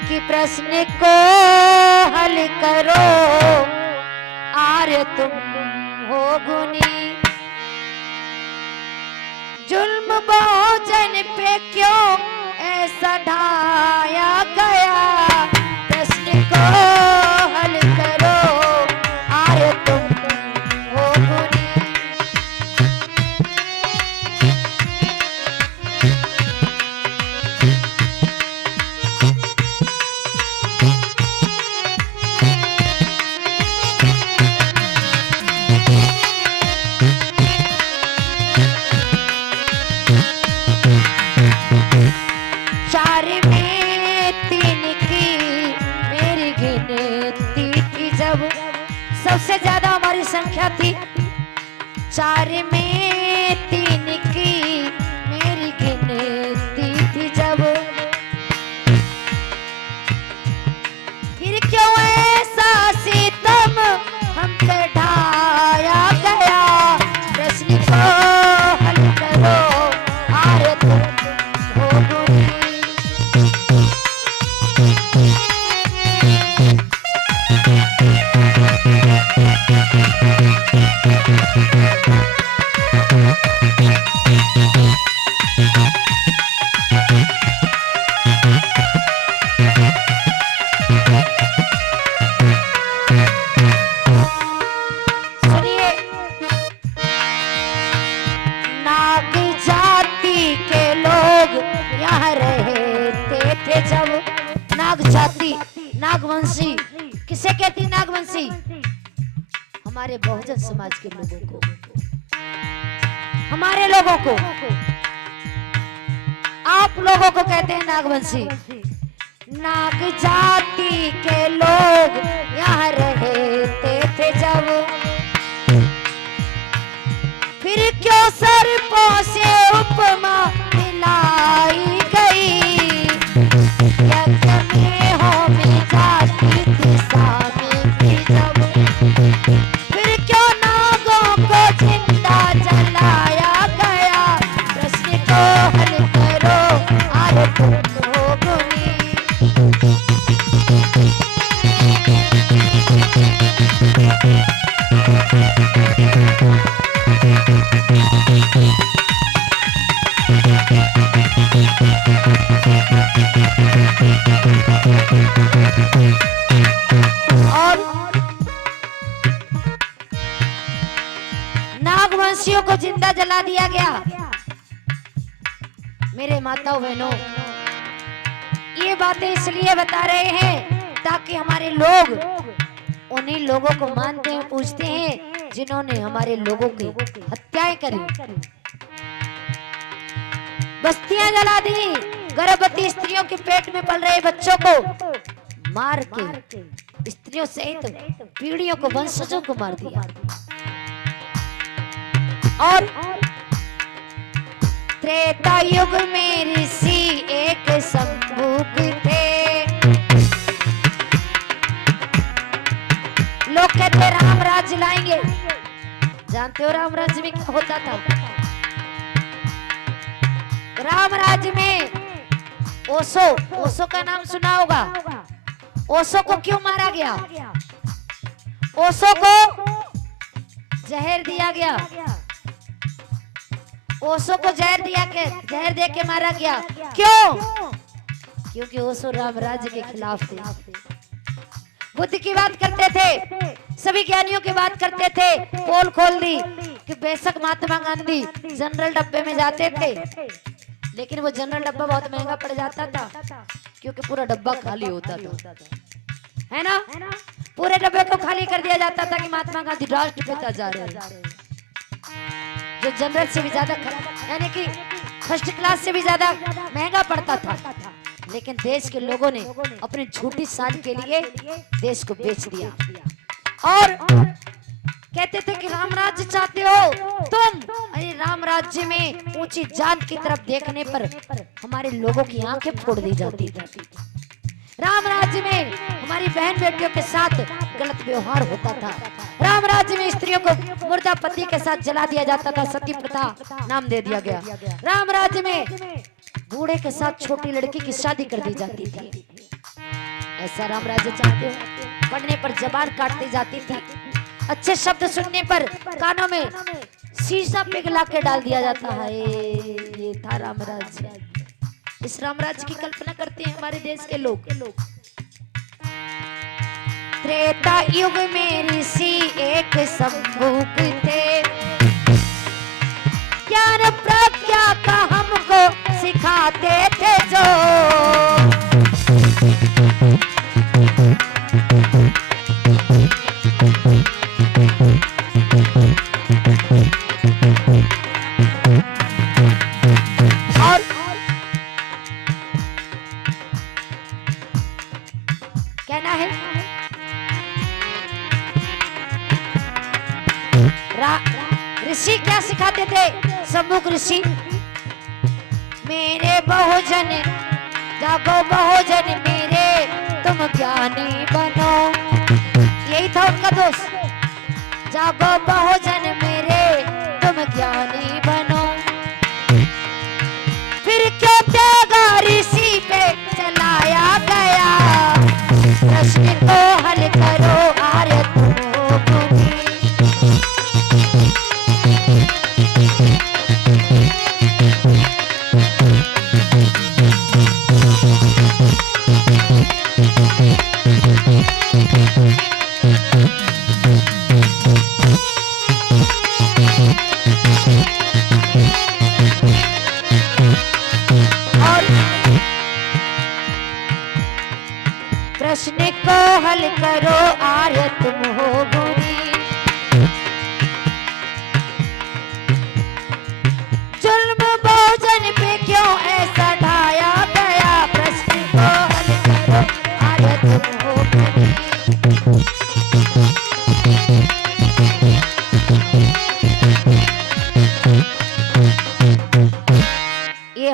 कि प्रश्न को हल करो आर्य तुम हो गुनी। जुल्म बहुजन पे क्यों ऐसा ढाया गया, प्रश्न को हल करो आर्य तुम हो गुनी। चार में तीन की मेरी गिनती थी, जब सबसे ज्यादा हमारी संख्या थी। चार में तीन की मेरी गिनती थी जब, फिर क्यों ऐसा सितम हम पे ढाया गया, प्रश्न को हल करो आर्य तुम हो गुनी। सुनिए, नाग जाति के लोग यहाँ रहते थे जब। नाग जाति, नागवंशी, किसे कहती नागवंशी? हमारे बहुजन समाज के लोगों को, हमारे लोगों को, आप लोगों को कहते हैं नागवंशी। नाग जाति के लोग यहाँ रहते थे जब, फिर क्यों सर्पों से उपमा मिलाई गई, यज्ञ में होमी जाति थी सामी की जब, फिर क्यों नागों को जिंदा जलाया गया, प्रश्न को हल करो आर्य तुम हो गुनी। और नागवंशियों को जिंदा जला दिया गया। मेरे माताओं बहनों, ये बातें इसलिए बता रहे हैं ताकि हमारे लोग उन्हीं लोगों को मानते हैं, पूछते हैं जिन्होंने हमारे लोगों की हत्याएं करी, बस्तियां जला दी, गर्भवती स्त्रियों के पेट में पल रहे बच्चों को मार के, स्त्रियों सहित पीढ़ियों को, वंशजों को मार दिया। और त्रेता युग में ऋषि एक संभूक थे, लोग कहते राम राज्य लाएंगे। जानते हो राम राज्य में क्या होता था? राम राज्य में ओशो, ओशो का नाम सुना होगा। ओशो को क्यों मारा गया? ओशो को जहर दिया गया, ओशो को जहर दे के मारा गया। क्यों? क्योंकि ओशो राम राज्य के खिलाफ थे, बुद्ध की बात करते थे, सभी ज्ञानियों की बात करते थे। पोल खोल दी कि बेशक महात्मा गांधी जनरल डब्बे में जाते थे, लेकिन वो जनरल डब्बा बहुत महंगा पड़ जाता था, क्योंकि पूरा डब्बा खाली होता था, है ना? पूरे डब्बे को खाली कर दिया जाता था कि महात्मा गांधी राष्ट्रपिता जा रहे हैं, जो जनरल से भी ज्यादा, यानी कि फर्स्ट क्लास से भी ज्यादा महंगा पड़ता था। लेकिन देश के लोगों ने अपनी झूठी शान के लिए देश को बेच दिया और कहते थे कि राम राज्य चाहते हो तुम। अरे राम राज्य में ऊंची जात की तरफ देखने पर हमारे लोगों की आंखें फोड़ दी जाती थी। राम राज्य में हमारी बहन बेटियों के साथ गलत व्यवहार होता था। राम राज्य में स्त्रियों को मुर्दा पति के साथ जला दिया जाता था, सती प्रथा नाम दे दिया गया। राम राज्य में बूढ़े के साथ छोटी लड़की की शादी कर दी जाती थी। ऐसा राम राज्य चाहते हो? पढ़ने पर जबान काटती जाती थी, अच्छे शब्द सुनने पर कानों में शीशा पिघला के डाल दिया जाता है। ये था राम राज्य। इस राम राज्य की कल्पना करते हैं हमारे देश के लोग। त्रेता युग में ऋषि एक सम्मुख थे, ज्ञान प्रज्ञा का हमको सिखाते थे जो। और कहना है ऋषि क्या सिखाते थे? सम्मुख ऋषि, मेरे बहुजन जागो बहुजन मेरे, तुम ज्ञानी बनो। यही था उनका दोष, जागो बहुजन मेरे, तुम ज्ञानी बनो। फिर क्यों त्यागा ऋषि पे चलाया गया, प्रश्न को हल करो आर्य तुम मुनि। प्रश्न को हल करो आर्य तुम हो